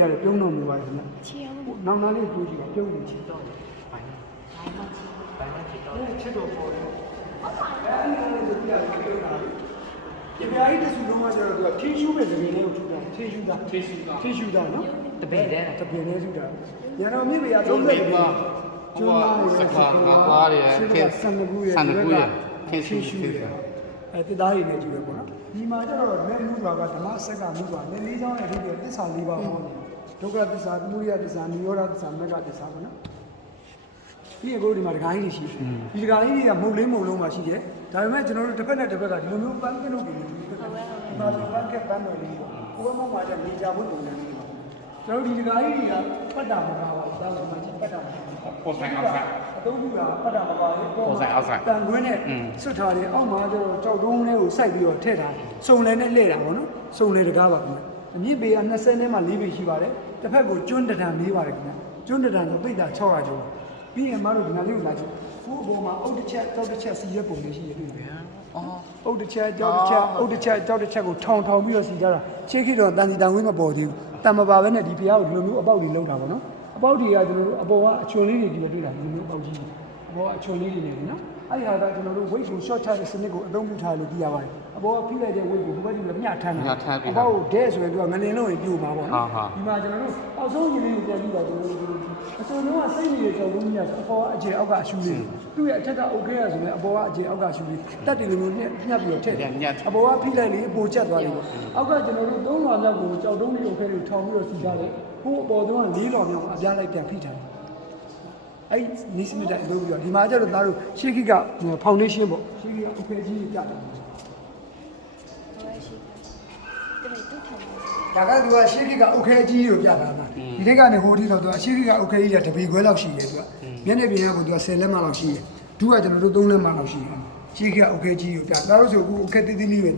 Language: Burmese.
ရတယ်ပြုံးတော်မူပါတယ်ခင်ဗျနောက်နားလေးတွေ့ကြည့်ပါပြုံးနေချစ်တော့ချစ်တော့ပေါ်တယ်အဲ့ဒီလိုပြရတယ်ပြုံးတာဒီပြားကြီးတဆူလုံးကကျတော့သူကထင်းရှူးပဲတကယ်လေးကိုထူတာထင်းရှူးတာနော်တပည့်လေးထူတာရန်တော်မြစ်ပြား30ပဲကျွန်းသားတွေစကားကားတွေဆန်ကူရဲ့ထင်းရှူးတယ်အဲ့တသားရည်နဲ့ကြည့်ရပေါ့နော်ဒီမှာကျတော့လက်မှုတော်ကဓမ္မစက်ကမှုကလက်လေးချောင်းရဲ့ဒီသစ္စာ၄ပါးဟောတယ်ဒုက္ခသစ္စာသမုဒယသစ္စာနိရောဓသစ္စာမဂ္ဂသစ္စာပေါ့နော်ဒီအခုဒီမှာဒကာကြီးတွေရှိတယ်ဒီဒကာကြီးတွေကမုတ်လေးမုတ်လုံးမှာရှိတယ်ဒါပေမဲ့ကျွန်တော်တို့တစ်ဖက်နဲ့တစ်ဖက်ကဒီလိုမျိုးပန်းကလို့ဒီလိုမျိုးဒီမှာပန်းကပန်းတော်လေးပေါ့ကိုယ်မှမှာကျနေကြဖို့ပုံစံလေးပါကျွန်တော်ဒီဒကာကြီးတွေကပတ်တာမကားပါဘူးဒါဆိုမှချင်းပတ်တာပေါ်ဆိုင်အောင်ဆိုင်အတုံးကြီးကပတ်တာမကားဘူးပေါ်ဆိုင်အောင်ဆိုင်တန်ခွင်းနဲ့ဆွတ်ထားတယ်အောက်မှာကျတော့ကြောက်တုံးလေးကိုစိုက်ပြီးတော့ထည့်ထားစုံလဲနဲ့လှည့်တာပေါ့နော်စုံလဲတကားပါခင်ဗျအမြင့်ပေက20နဲ့မှ4ပေရှိပါတယ်တစ်ဖက်ကိုကျွန်းတံလေးပါတယ်ခင်ဗျကျွန်းတံဆိုပိတ်တာ600ကျော်ပြီးရင်မတို့ဒီနာလေးကိုလာကြည့်ကိုအပေါ်မှာအုတ်တစ်ချက်တောက်တစ်ချက်စီရက်ပုံလေးရှိရတယ်ဗျာအုတ်တစ်ချက်ကြောက်တစ်ချက်အုတ်တစ်ချက်ကြောက်တစ်ချက်ကိုထောင်ပြီးတော့စီကြတာရှေ့ခေတ်တော့တန်စီတန်ဝင်းမပေါ်သေးဘူးတန်မပါဘဲနဲ့ဒီဖျားကိုဒီလိုမျိုးအပေါက်တွေလောက်တာပေါ့နော်အပေါက်တွေကကျွန်တော်တို့အပေါ်ကအချွန်လေးတွေဒီလိုတွေ့တာဒီလိုမျိုးအပေါက်ကြီးအပေါ်ကအချွန်လေးတွေနေပြီနော်အဲ့ဒီဟာကကျွန်တော်တို့ weight ကို short ထားတဲ့စနစ်ကိုအသုံးပြုထားလို့ပြရပါတယ်အပေါ်ကဖိလိုက်တဲ့ weight ကိုဒီဘက်ဒီလိုမျှထမ်းတာအပေါ်ကိုဒဲဆိုရင်သူကငလင်လုံးရင်ပြိုမှာပေါ့နော်ဒီမှာကျွန်တော်တို့အောက်ဆုံးကြီးလေးကိုပြန်ပြီးတော့ကျွန်တော်တို့အစုံလုံးကစိတ်နေတဲ့ကြောက်လုံးကြီးကအပေါ်ကအကျေအောက်ကအရှူလေးသူ့ရဲ့အထက်က okay ရဆိုရင်အပေါ်ကအကျေအောက်ကအရှူလေးတက်တယ်လို့မျိုးညှပ်ပြီးတော့ထည့်တယ်အပေါ်ကဖိလိုက်လေအပေါ်ချက်သွားတယ်ပေါ့အောက်ကကျွန်တော်တို့3လွာမြောက်ကိုကြောက်တုံးလေး okay ကိုထောင်ပြီးတော့စီထားတယ်ဟိုအပေါ်တုံးက4လွာမြောက်အပြားလိုက်ပြန်ဖိထားတယ်အဲ့နိစမတဲ့အလုပ်ပြီးတော့ဒီမှာကျတော့သားတို့ရှေ့ခိကဖောင်ဒေးရှင်းပေါ့ရှေ့ခိကအဖေကြီးပြတယ်ဒါကသူကရှေ့ခိကโอเคကြီးကိုပြတာပါဒီလက်ကနေဟိုထိတော့သူကရှေ့ခိကโอเคကြီးကတပီခွဲလောက်ရှိတယ်သူကမျက်နှာပြင်ကကိုသူက10လက်မှလောက်ရှိတယ်ဒူးကကျွန်တော်တို့3လက်မှလောက်ရှိတယ်ရှေ့ခိကโอเคကြီးကိုပြဒါလို့ဆိုအခုโอเคတိတိလေးပဲည